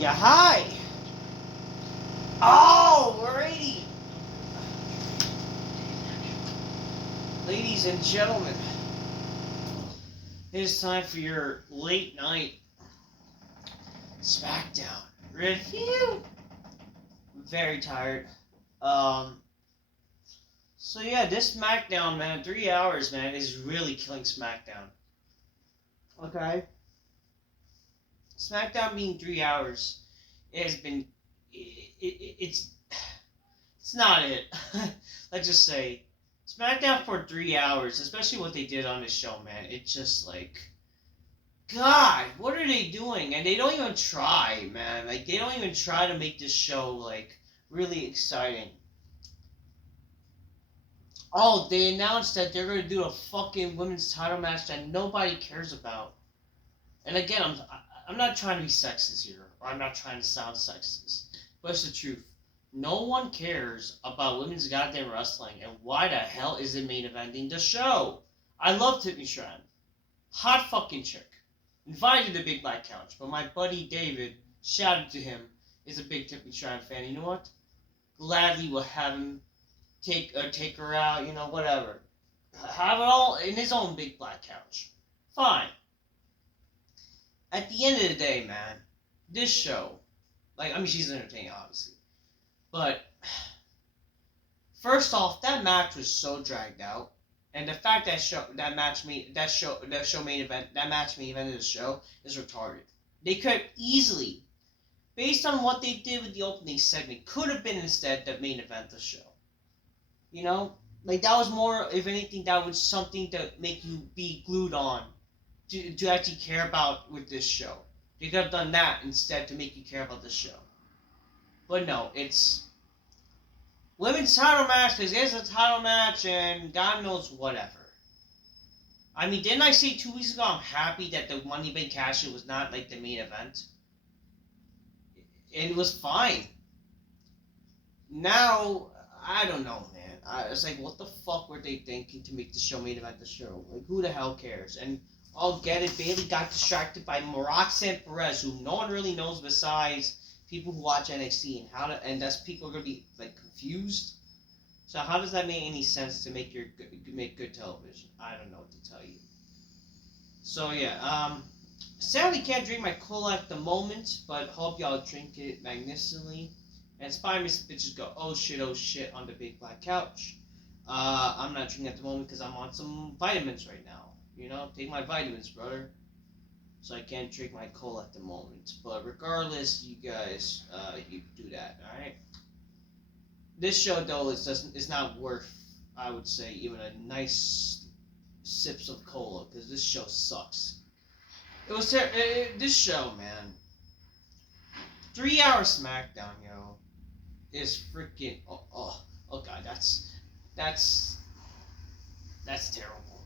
Yeah, hi! Alrighty! Ladies and gentlemen, it is time for your late night Smackdown review. I'm very tired. So yeah, this Smackdown, man, 3 hours, man, is really killing Smackdown. Okay? Smackdown being 3 hours, it has been, it's not it. Let's just say, SmackDown for 3 hours, especially what they did on this show, man, it's just like, God, what are they doing? And they don't even try, man. Like, they don't even try to make this show, like, really exciting. Oh, they announced that they're going to do a fucking women's title match that nobody cares about. And again, I'm not trying to be sexist here, or I'm not trying to sound sexist, but it's the truth. No one cares about women's goddamn wrestling, and why the hell is it main eventing the show? I love Tiffany Stratton. Hot fucking chick. Invited to Big Black Couch, but my buddy David, shout out to him, is a big Tiffany Stratton fan. You know what? Gladly will have him take her out, you know, whatever. Have it all in his own Big Black Couch. Fine. At the end of the day, man, this show, like, I mean, she's entertaining, obviously. But, first off, that match was so dragged out. And the fact that match main event of the show is retarded. They could easily, based on what they did with the opening segment, could have been instead the main event of the show. You know? Like, that was more, if anything, that was something to make you be glued on. To actually care about with this show. They could have done that instead to make you care about the show. But no, it's women's title match because it's a title match and God knows whatever. I mean, didn't I say 2 weeks ago I'm happy that the Money Bank Cash-In was not like the main event? And it was fine. Now, I don't know, man. It's like, what the fuck were they thinking to make the show main event the show? Like, who the hell cares? And I'll get it. Bailey got distracted by Roxanne Perez, who no one really knows besides people who watch NXT, and that's people are gonna be like confused. So how does that make any sense to make good television? I don't know what to tell you. So yeah, sadly can't drink my cola at the moment, but hope y'all drink it magnificently. And Spy Miss bitches go oh shit on the Big Black Couch. I'm not drinking at the moment because I'm on some vitamins right now. You know, take my vitamins, brother. So I can't drink my cola at the moment. But regardless, you guys, you do that, alright? This show, though, is not worth, I would say, even a nice sips of cola, because this show sucks. It was this show, man. 3 hour SmackDown, yo, is freaking, oh god, that's terrible.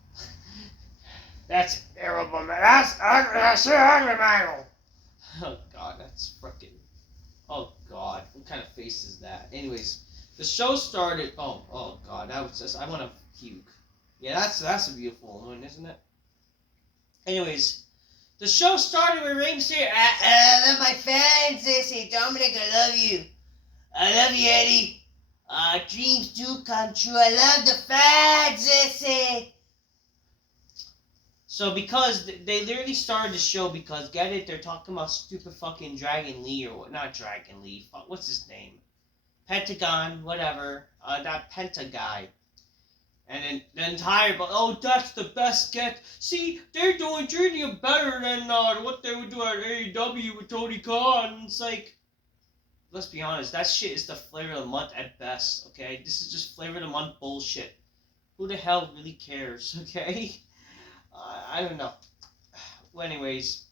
That's terrible, man. That's ugly. That's ugly, Michael. Oh god, that's freaking. Oh god, what kind of face is that? Anyways, the show started. Oh god, that was just. I want to puke. Yeah, that's a beautiful woman, isn't it? Anyways, the show started with Rey Mysterio. I love my fans. They say, Dominic, I love you. I love you, Eddie. Dreams do come true. I love the fans. They say. So because they literally started the show because, get it, they're talking about stupid fucking Dragon Lee or what, not Dragon Lee, what's his name? Pentagon, whatever, that Penta guy. And then the entire, oh, that's the best get. See, they're doing better than what they would do at AEW with Tony Khan. It's like, let's be honest, that shit is the flavor of the month at best, okay? This is just flavor of the month bullshit. Who the hell really cares, okay? I don't know. Well, anyways,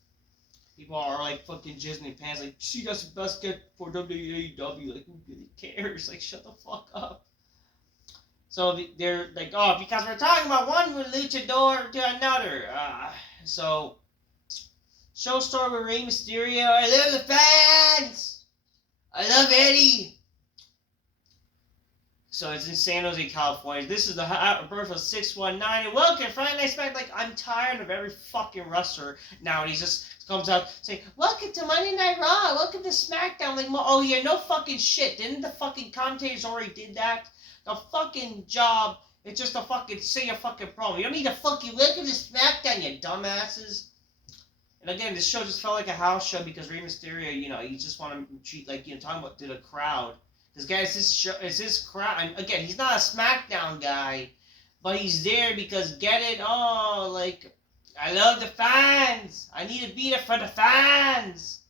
people are like fucking jizzing their pants, like, see, that's the best get for WAEW. Like, who really cares? Like, shut the fuck up. So they're like, oh, because we're talking about one luchador to another. So, show started with Rey Mysterio. I love the fans. I love Eddie. So it's in San Jose, California. This is the birth of 619. And welcome, Friday Night Smack. Like, I'm tired of every fucking wrestler now. And he just comes out saying, welcome to Monday Night Raw. Welcome to SmackDown. Like, oh yeah, no fucking shit. Didn't the fucking commentators already did that? The fucking job, it's just a fucking say a fucking promo. You don't need to fucking welcome to SmackDown, you dumbasses. And again, this show just felt like a house show because Rey Mysterio, you know, you just want to treat, like, you know, talking about to the crowd. This guy is his crowd. And again, he's not a SmackDown guy, but he's there because get it? Oh, like, I love the fans. I need to be there for the fans.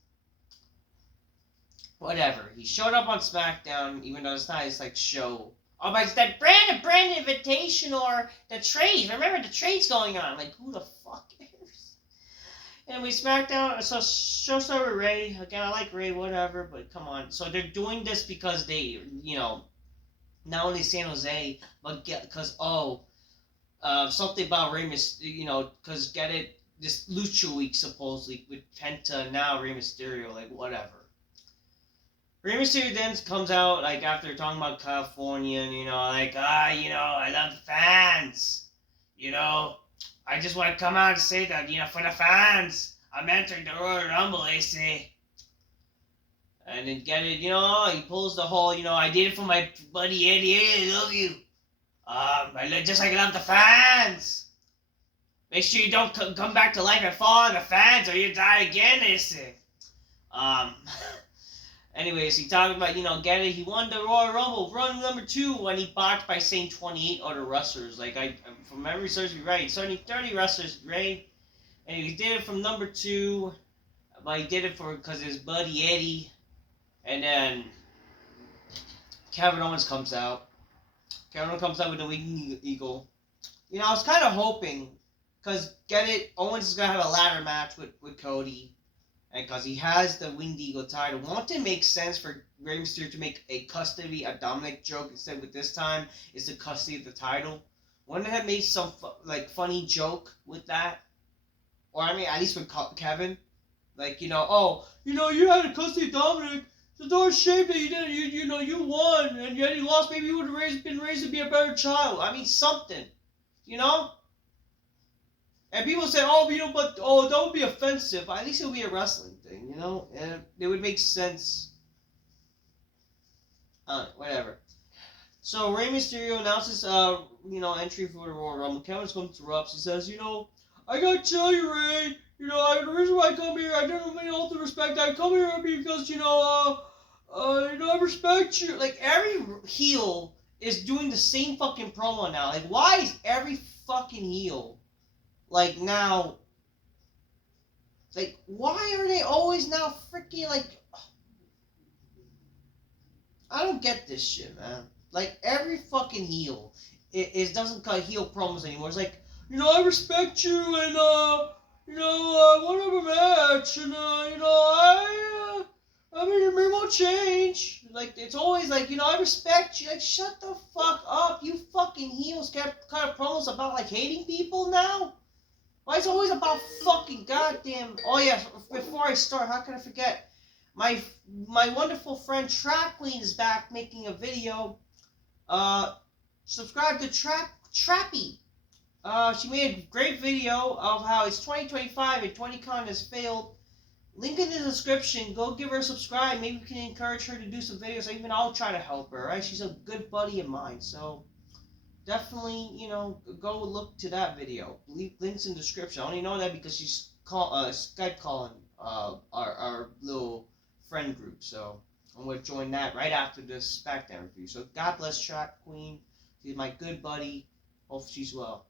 Whatever. He showed up on SmackDown, even though it's not his, like, show. Oh, but it's that brand invitation or the trades. Remember, the trade's going on. Like, who the fuck cares? Anyway, SmackDown, so show started with Rey. Again, I like Rey, whatever, but come on. So they're doing this because they, you know, not only San Jose, but because, something about Rey Mysterio, you know, because get it, this Lucha Week, supposedly, with Penta, now Rey Mysterio, like, whatever. Rey Mysterio then comes out, like, after talking about California, and, you know, like, you know, I love the fans, you know. I just want to come out and say that, you know, for the fans, I'm entering the Royal Rumble, they say. And then get it, you know, he pulls the whole, you know, I did it for my buddy Eddie. Eddie, I love you. Just like I love the fans. Make sure you don't come back to life and fall on the fans or you die again, they say. Anyways, he talked about, you know, get it. He won the Royal Rumble, run number 2, when he botched by saying 28 other wrestlers. Like, from memory serves me right, it's only 30 wrestlers, Rey. And he did it from number 2, but he did it because his buddy Eddie. And then Kevin Owens comes out. Kevin Owens comes out with the Winged Eagle. You know, I was kind of hoping, because get it, Owens is going to have a ladder match with Cody. And because he has the Winged Eagle title, won't it make sense for Rey Mysterio to make a custody, a Dominic joke instead with this time is the custody of the title? Wouldn't it have made some funny joke with that? Or I mean, at least with Kevin, like, you know, you had a custody of Dominic. It's a shame that you didn't. You know, you won, and yet he lost. Maybe you would have been raised to be a better child. I mean, something, you know. And people say, that would be offensive. At least it would be a wrestling thing, you know? And it would make sense. Whatever. So, Rey Mysterio announces, entry for the Royal Rumble. Kevin interrupts. He says, you know, I gotta tell you, Rey, you know, the reason why I come here, I don't mean all the respect. I come here because, I respect you. Like, every heel is doing the same fucking promo now. Like, why is every fucking heel... like, now, like, why are they always now freaking, like, I don't get this shit, man. Like, every fucking heel, it doesn't cut heel promos anymore. It's like, you know, I respect you, and, I want to have a match, and, I mean, it won't change. Like, it's always like, you know, I respect you. Like, shut the fuck up. You fucking heels can't cut promos about, like, hating people now? Why is it always about fucking goddamn... Oh yeah, before I start, how can I forget? My wonderful friend Track Queen is back making a video. Subscribe to Trappy. She made a great video of how it's 2025 and 20con has failed. Link in the description. Go give her a subscribe. Maybe we can encourage her to do some videos. Even I'll try to help her, right? She's a good buddy of mine, so... definitely, you know, go look to that video. Links in the description. I only know that because she's Skype calling our little friend group. So I'm going to join that right after this SmackDown review. So God bless Trap Queen. She's my good buddy. Hope she's well.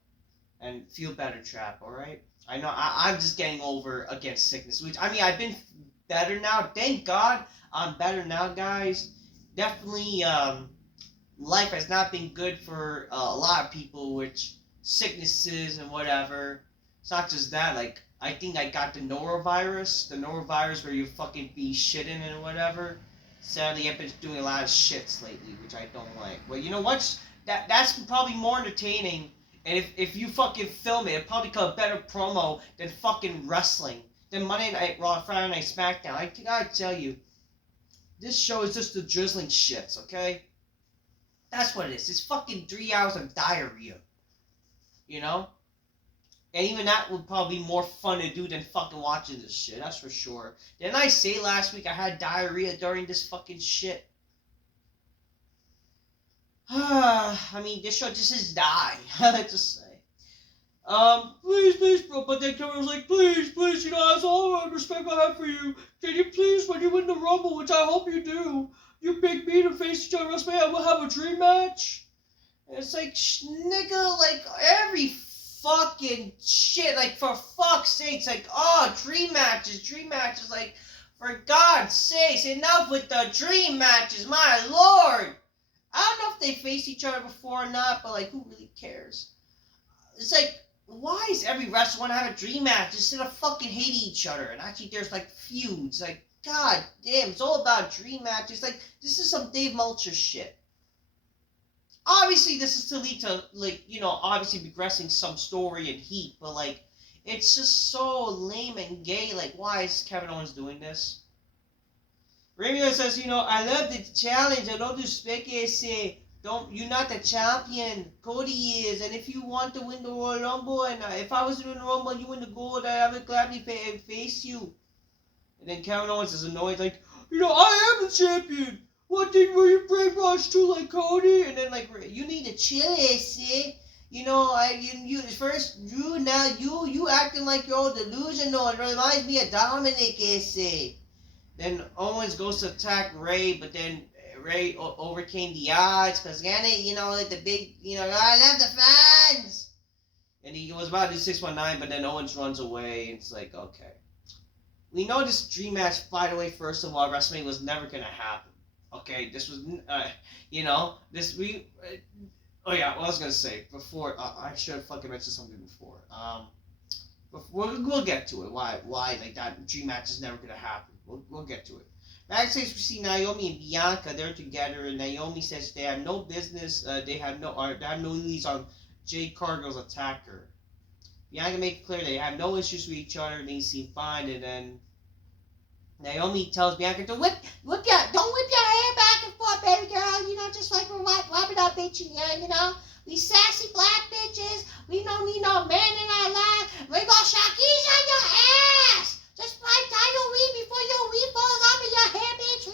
And feel better, Trap, alright? I know I'm just getting over against sickness. Which, I mean, I've been better now. Thank God I'm better now, guys. Definitely, life has not been good for a lot of people, which sicknesses and whatever. It's not just that, like, I think I got the norovirus where you fucking be shitting and whatever. Sadly, I've been doing a lot of shits lately, which I don't like. Well, you know what? That's probably more entertaining, and if you fucking film it, it'd probably cut a better promo than fucking wrestling, than Monday Night Raw, Friday Night Smackdown. I gotta tell you, this show is just the drizzling shits, okay? That's what it is. It's fucking 3 hours of diarrhea. You know? And even that would probably be more fun to do than fucking watching this shit. That's for sure. Didn't I say last week I had diarrhea during this fucking shit? I mean, this show just is die. Let's just say. Please, bro. But then Kevin was like, please, you know, that's all the respect I have for you. Can you please, when you win the Rumble, which I hope you do, you pick me to face each other at WrestleMania, and we'll have a dream match? And it's like, nigga, like, every fucking shit, like, for fuck's sakes, like, oh, dream matches, like, for God's sakes, enough with the dream matches, my lord! I don't know if they faced each other before or not, but, like, who really cares? It's like, why is every wrestler want to have a dream match instead of fucking hating each other? And actually, there's, like, feuds. Like, god damn, it's all about dream matches. Like, this is some Dave Meltzer shit. Obviously, this is to lead to, like, you know, obviously progressing some story and heat, but, like, it's just so lame and gay. Like, why is Kevin Owens doing this? Rey Mysterio says, you know, I love the challenge. I don't expect it. Say, you're not the champion. Cody is. And if you want to win the Royal Rumble, and if I was to win the Rumble and you win the gold, I would gladly face you. And then Kevin Owens is annoyed, like, you know, I am the champion. What did you brainwash to, like, Cody? And then, like, you need to chill, see? You know, you acting like you're all delusional. It reminds me of Dominic, see? Then Owens goes to attack Rey, but then Rey overcame the odds, because, you know, like, the big, you know, I love the fans! And he was about to do 619, but then Owens runs away, and it's like, okay. We know this dream match, by the way, first of all, WrestleMania was never going to happen. Okay, this was, you know, oh yeah, what I was going to say, before, I should have fucking mentioned something before. We'll get to it, why, like, that dream match is never going to happen. We'll get to it. Backstage, we see Naomi and Bianca, they're together, and Naomi says they have no business, they have no leads on Jade Cargill's attacker. Bianca makes it clear they have no issues with each other, they seem fine, and then Naomi tells Bianca to don't whip your hair back and forth, baby girl, you know, just like we're wiping up, bitch, you know, we sassy black bitches, we don't need no man in our life, we go Shakis on your ass, just like tie your weave before your weave falls off of your hair, bitch,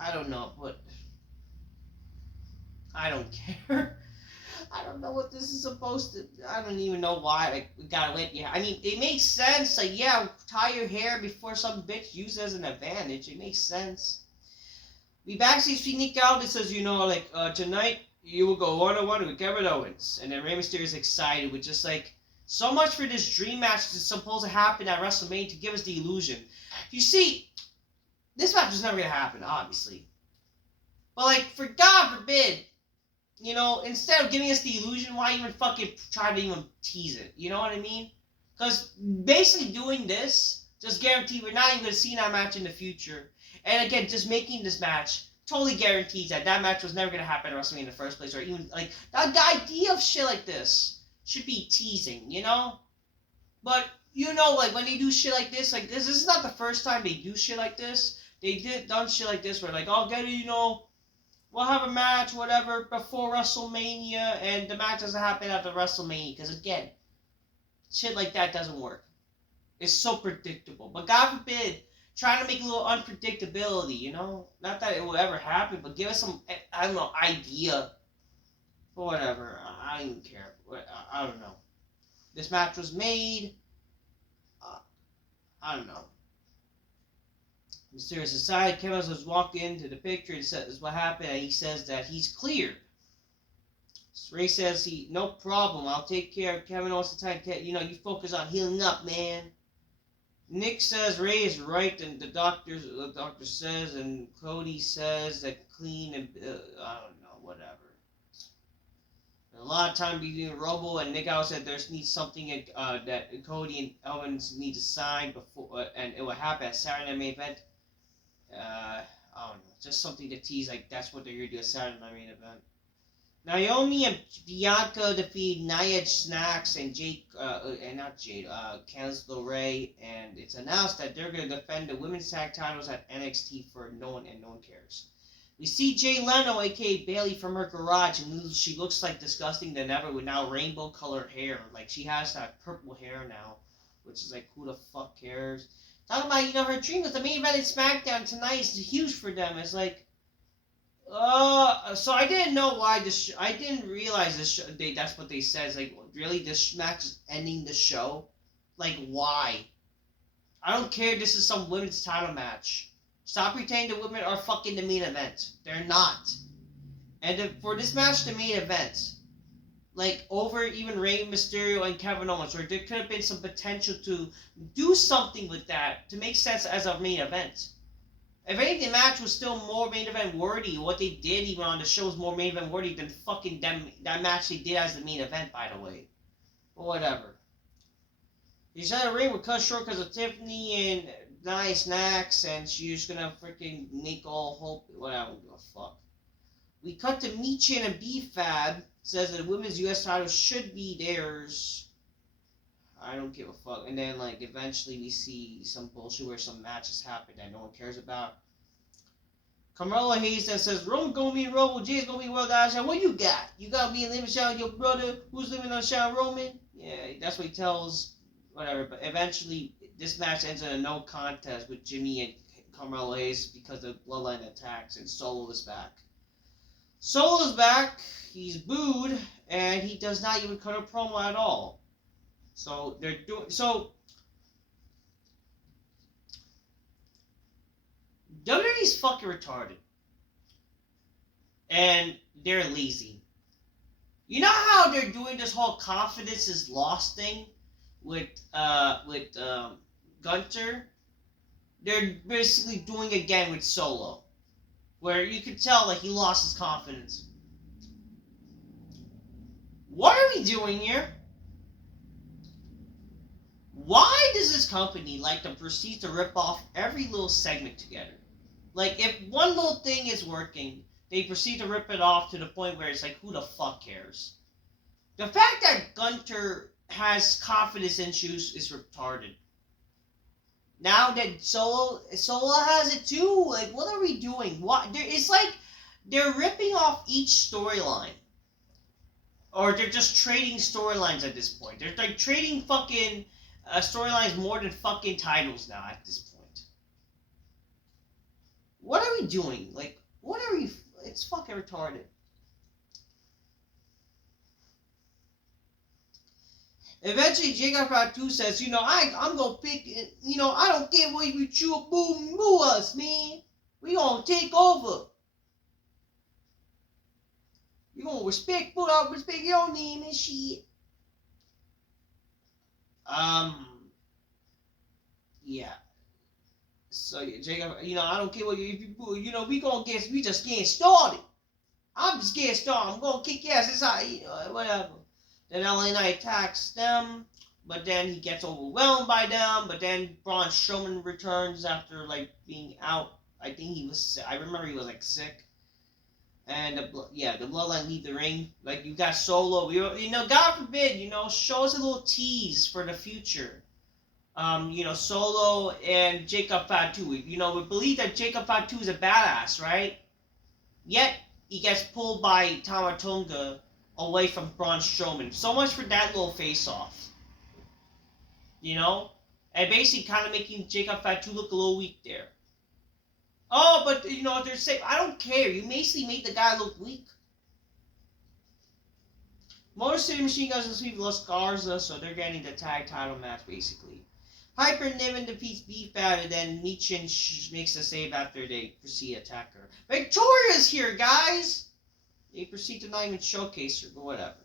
I don't know, but I don't care. I don't know what this is supposed to. I don't even know why. Like, we gotta whip your hair. I mean, it makes sense. Like, yeah, tie your hair before some bitch uses it as an advantage. It makes sense. We backstage see Nick out and says, you know, like, tonight you will go 1-on-1 with Kevin Owens. And then Rey Mysterio is excited with just like, so much for this dream match that's supposed to happen at WrestleMania to give us the illusion. You see, this match was never gonna happen, obviously. But, like, for God forbid, you know, instead of giving us the illusion, why even fucking try to even tease it? You know what I mean? Because basically doing this just guarantees we're not even going to see that match in the future. And again, just making this match totally guarantees that match was never going to happen at WrestleMania in the first place. Or even, like, the idea of shit like this should be teasing, you know? But, you know, like, when they do shit like this is not the first time they do shit like this. They done shit like this where, like, oh, get it, you know, we'll have a match, whatever, before WrestleMania, and the match doesn't happen after WrestleMania, because, again, shit like that doesn't work. It's so predictable. But God forbid, trying to make a little unpredictability, you know? Not that it will ever happen, but give us some, I don't know, idea. But whatever, I don't even care. I don't know. This match was made, I don't know. Mysterious aside, Kevin was walking into the picture and says what happened, and he says that he's cleared. Rey says no problem, I'll take care of Kevin Owens the time. You know, you focus on healing up, man. Nick says Rey is right, and the doctor says, and Cody says that clean and I don't know, whatever. A lot of time between Rumble and Nick Owens said there needs something that Cody and Owens need to sign before, and it will happen at Saturday Night MainEvent. I don't know, just something to tease, like that's what they're gonna do at Saturday Night MainEvent. Naomi and Bianca defeat Nia Snax and Candice LeRae, and it's announced that they're gonna defend the women's tag titles at NXT for no one, and no one cares. We see Jay Leno, aka Bailey, from her garage, and she looks like disgusting than ever with now rainbow colored hair. Like she has that purple hair now, which is like, who the fuck cares? Talking about, her dream was the main event in SmackDown tonight is huge for them. It's like, so I didn't know why this. I didn't realize this. That's what they said. It's like, really, this match is ending the show. Like, why? I don't care. This is some women's title match. Stop pretending the women are fucking the main event. They're not. And for this match, the main event, like over even Rey Mysterio and Kevin Owens, where there could have been some potential to do something with that to make sense as a main event. If anything, the match was still more main event worthy. What they did even on the show was more main event worthy than fucking that match they did as the main event, by the way. But whatever. He said the ring would cut short because of Tiffany and nice snacks, and she's gonna freaking make all hope. Whatever, I don't give a fuck. We cut to Michin and B-Fab. Says that the women's U.S. title should be theirs. I don't give a fuck. And then, like, eventually we see some bullshit where some matches happen that no one cares about. Carmelo Hayes that says, Roman gonna be Roman, Jay's gonna be World Irish. What you got? You got me living shout your brother who's living on shout Roman? Yeah, that's what he tells, whatever. But eventually, this match ends in a no contest with Jimmy and Carmelo Hayes because of Bloodline attacks, and Solo is back. Solo's back, he's booed, and he does not even cut a promo at all. So, WWE's fucking retarded. And they're lazy. You know how they're doing this whole confidence is lost thing with Gunter? They're basically doing again with Solo. Where you could tell, like, he lost his confidence. What are we doing here? Why does this company like to proceed to rip off every little segment together? Like, if one little thing is working, they proceed to rip it off to the point where it's like, who the fuck cares? The fact that Gunter has confidence issues is retarded. Now that Solo has it too. Like, what are we doing? It's like they're ripping off each storyline, or they're just trading storylines at this point. They're like trading fucking storylines more than fucking titles now at this point. What are we doing? Like, what are we? It's fucking retarded. Eventually, Jacob Fatu says, I'm gonna pick, I don't care what you chew boo us, man. We gonna take over. You gonna respect your name and shit. Yeah. So, Jacob, I don't care what you boo, we just getting started. I'm just getting started. I'm gonna kick your ass. It's how, whatever. Then LA Knight attacks them, but then he gets overwhelmed by them. But then Braun Strowman returns after like being out. I remember he was like sick. And the Bloodline leave the ring. Like, you got Solo. God forbid, show us a little tease for the future. Solo and Jacob Fatu. We believe that Jacob Fatu is a badass, right? Yet he gets pulled by Tama Tonga away from Braun Strowman. So much for that little face-off. And basically kind of making Jacob Fatu look a little weak there. Oh, but, they're saying, I don't care. You basically made the guy look weak. Motor City Machine Guns and Sweep Los Garza, so they're getting the tag title match, basically. Hyper Niven defeats B-Fab, and then Michin makes a save after they proceed to attack her. Victoria's here, guys! They proceed to not even showcase her, but whatever.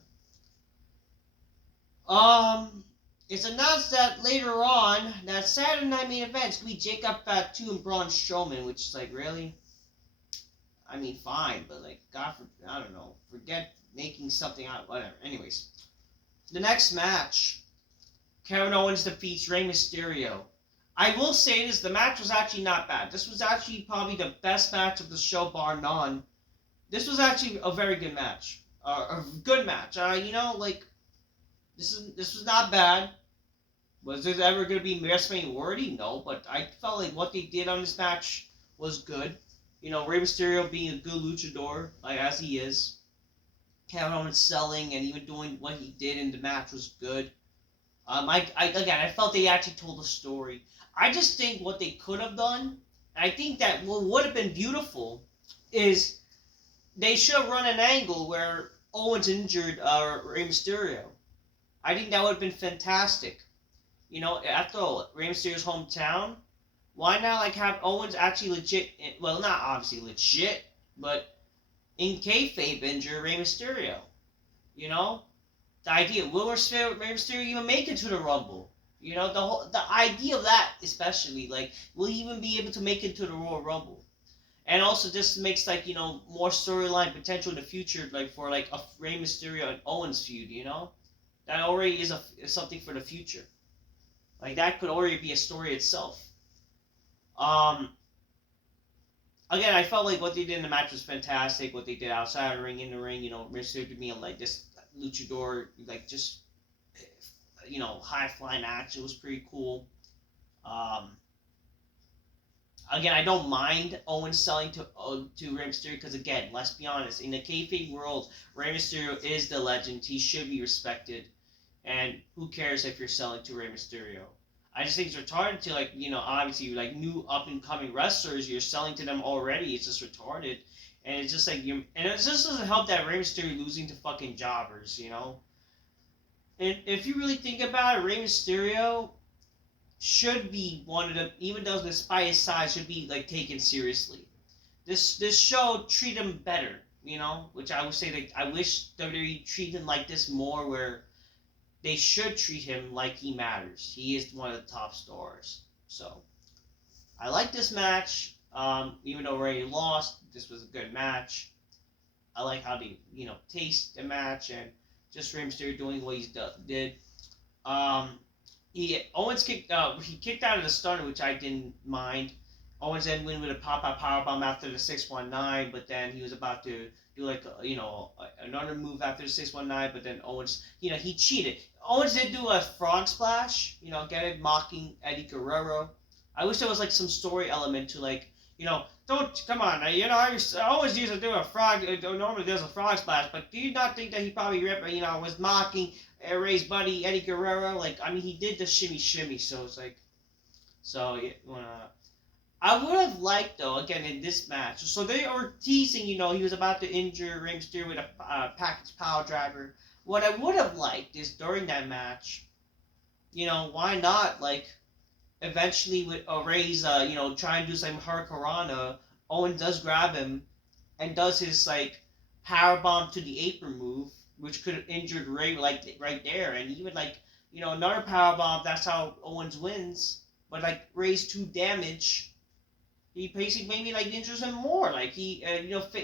It's announced that later on, that Saturday Night Main Event's going to be Jacob Fatu and Braun Strowman, which is like, really? I mean, fine, but like, I don't know. Forget making something out, whatever. Anyways. The next match. Kevin Owens defeats Rey Mysterio. I will say this, the match was actually not bad. This was actually probably the best match of the show, bar none. This was actually a very good match. A good match. This was not bad. Was this ever going to be WrestleMania worthy? No, but I felt like what they did on this match was good. Rey Mysterio being a good luchador, like as he is. Kevin Owens selling and even doing what he did in the match was good. I felt they actually told a story. I just think what they could have done, I think that what would have been beautiful, is they should have run an angle where Owens injured Rey Mysterio. I think that would have been fantastic. After all, Rey Mysterio's hometown, why not like have Owens actually legit? Well, not obviously legit, but in kayfabe injure Rey Mysterio. You know, the idea will Rey Mysterio even make it to the Rumble? The idea of that, especially like, will he even be able to make it to the Royal Rumble? And also, this makes like more storyline potential in the future, like for like a Rey Mysterio and Owens feud. That already is something for the future. Like that could already be a story itself. Um, Again, I felt like what they did in the match was fantastic. What they did outside of the ring, in the ring, Mysterio being like this luchador, like just high flying action was pretty cool. Um, Again, I don't mind Owens selling to Rey Mysterio because again, let's be honest, in the kayfabe world, Rey Mysterio is the legend. He should be respected, and who cares if you're selling to Rey Mysterio? I just think it's retarded to obviously like new up and coming wrestlers. You're selling to them already. It's just retarded, and it's just like and it just doesn't help that Rey Mysterio losing to fucking jobbers. And if you really think about it, Rey Mysterio should be one of the, even though despite his size, should be like taken seriously. This show treat him better, which I would say that I wish WWE treat him like this more, where they should treat him like he matters. He is one of the top stars. So I like this match. Even though Ray lost, this was a good match. I like how they taste the match and just Rey Mysterio doing what he did. Owens kicked out of the stunner, which I didn't mind. Owens then win with a pop-out powerbomb after the 619, but then he was about to do like another move after the 619, but then Owens, he cheated. Owens did do a frog splash, get it, mocking Eddie Guerrero. I wish there was like some story element to like, don't come on, I always used to do a frog. Normally there's a frog splash, but do you not think that he probably was mocking Ray's buddy Eddie Guerrero? Like, I mean, he did the shimmy shimmy, so it's like, I would have liked though again in this match. So they were teasing, he was about to injure Rey Mysterio with a package power driver. What I would have liked is during that match, why not like eventually with Ray's try and do some hurricanrana, Owen does grab him and does his like power bomb to the apron move, which could have injured Ray like right there, and even like another power bomb. That's how Owens wins. But like Ray's 2 damage, he basically maybe like injures him more. Like he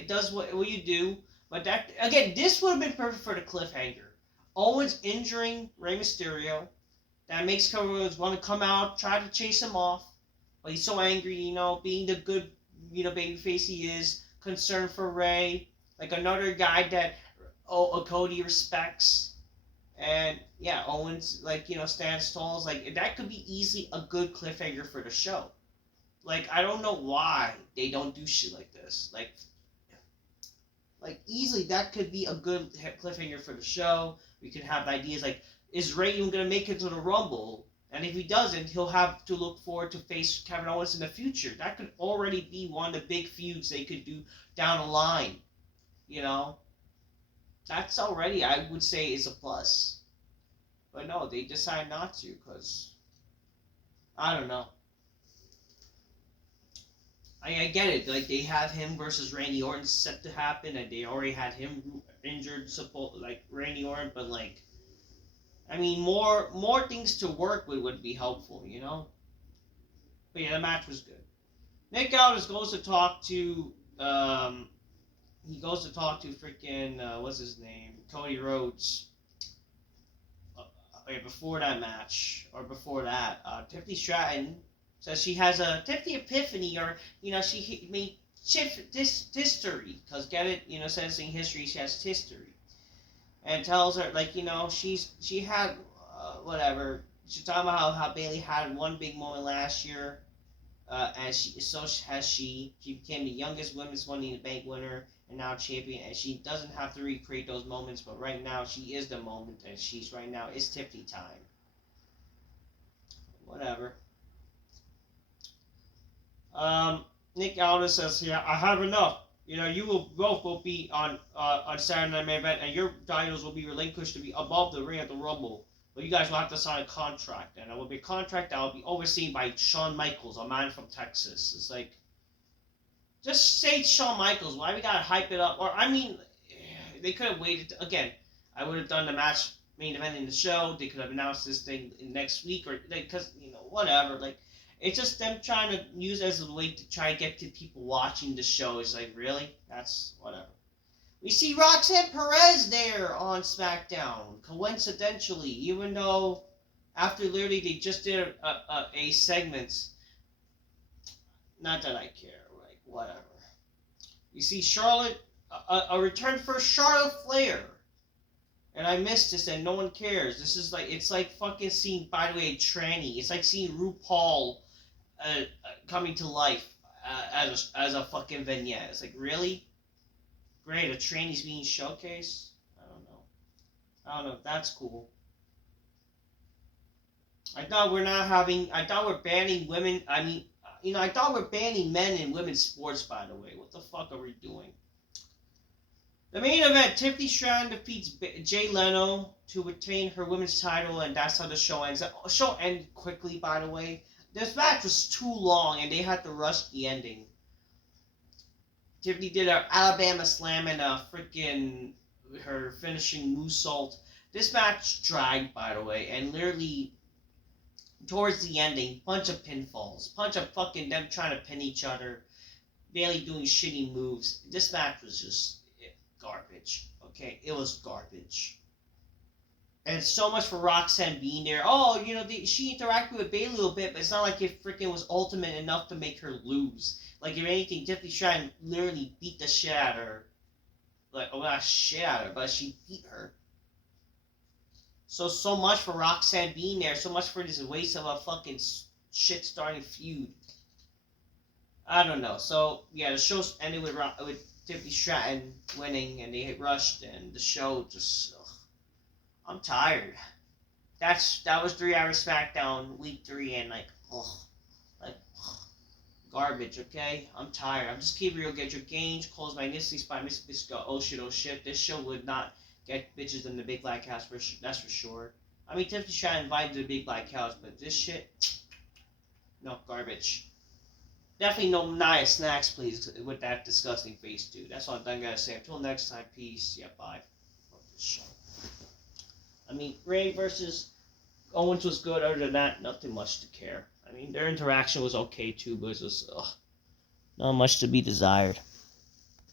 does what you do. But that again, this would have been perfect for the cliffhanger. Owens injuring Rey Mysterio. That makes Owens want to come out, try to chase him off. But he's so angry, being the good, babyface he is, concerned for Ray. Like another guy that Cody respects. And yeah, Owens stands tall. Like that could be easily a good cliffhanger for the show. Like I don't know why they don't do shit like this. Like easily that could be a good cliffhanger for the show. We could have ideas like, is Ray even gonna make it to the Rumble? And if he doesn't, he'll have to look forward to face Kevin Owens in the future. That could already be one of the big feuds they could do down the line. That's already, I would say, is a plus. But no, they decide not to because I don't know. I get it. Like they have him versus Randy Orton set to happen, and they already had him injured, like Randy Orton. But like, I mean, more things to work with would be helpful, But yeah, the match was good. Nick Aldis goes to talk to freaking what's his name, Cody Rhodes. Before that match or before that, Tiffany Stratton says she has a Tiffany epiphany, or she made this history, because get it, sensing history, she has history, and tells her like she had whatever. She's talking about how Bayley had one big moment last year, and so has she. She became the youngest women's Money in the Bank winner and now champion, and she doesn't have to recreate those moments, but right now she is the moment, and she's right now it's Tiffany time. Whatever. Nick Aldis says here, I have enough. You know, you will both will be on Saturday Night Main Event, and your titles will be relinquished to be above the ring at the Rumble. But you guys will have to sign a contract, and it will be a contract that will be overseen by Shawn Michaels, a man from Texas. It's like, just say Shawn Michaels. Why we gotta hype it up? Or I mean, they could have waited. Again, I would have done the match main event in the show. They could have announced this thing next week, or because whatever. Like, it's just them trying to use it as a way to try to get to people watching the show. It's like, really? That's whatever. We see Roxanne Perez there on SmackDown, coincidentally, even though after literally they just did a segment. Not that I care, like, whatever. You see Charlotte, a return for Charlotte Flair. And I missed this and no one cares. This is like, it's like fucking seeing, by the way, a tranny. It's like seeing RuPaul coming to life as a fucking vignette. It's like, really? Great, a tranny's being showcased? I don't know. That's cool. I thought we're banning women. I thought we're banning men in women's sports, by the way. What the fuck are we doing? The main event, Tiffany Stratton defeats Jay Leno to retain her women's title, and that's how the show ends. The show ended quickly, by the way. This match was too long, and they had to rush the ending. Tiffany did her Alabama Slam and her finishing moonsault. This match dragged, by the way, and literally towards the ending, bunch of pinfalls, bunch of fucking them trying to pin each other, Bayley doing shitty moves. This match was just garbage. Okay, it was garbage. And so much for Roxanne being there. Oh, she interacted with Bayley a little bit, but it's not like it freaking was ultimate enough to make her lose. Like, if anything, Tiffany Stratton literally beat the shit out of her. Like, well, not shit out of her, but she beat her. So much for Roxanne being there. So much for this waste of a fucking shit-starting feud. I don't know. So, yeah, the show ended with Tiffany Stratton winning, and they hit rushed, and the show just... I'm tired. That was 3 hours SmackDown, week 3, and garbage, okay? I'm tired. I'm just keep real. Get your gains, close my Nistley by Miss Bisco. Oh shit. This show would not get bitches in the big black house, that's for sure. I mean, Tiffany Stratton invited to the big black house, but this shit, no, garbage. Definitely no nice snacks, please, with that disgusting face, dude. That's all I'm done, gotta say. Until next time, peace. Yeah, bye. Fuck this show. I mean, Rey versus Owens was good. Other than that, nothing much to care. I mean, their interaction was okay too, but it was not much to be desired.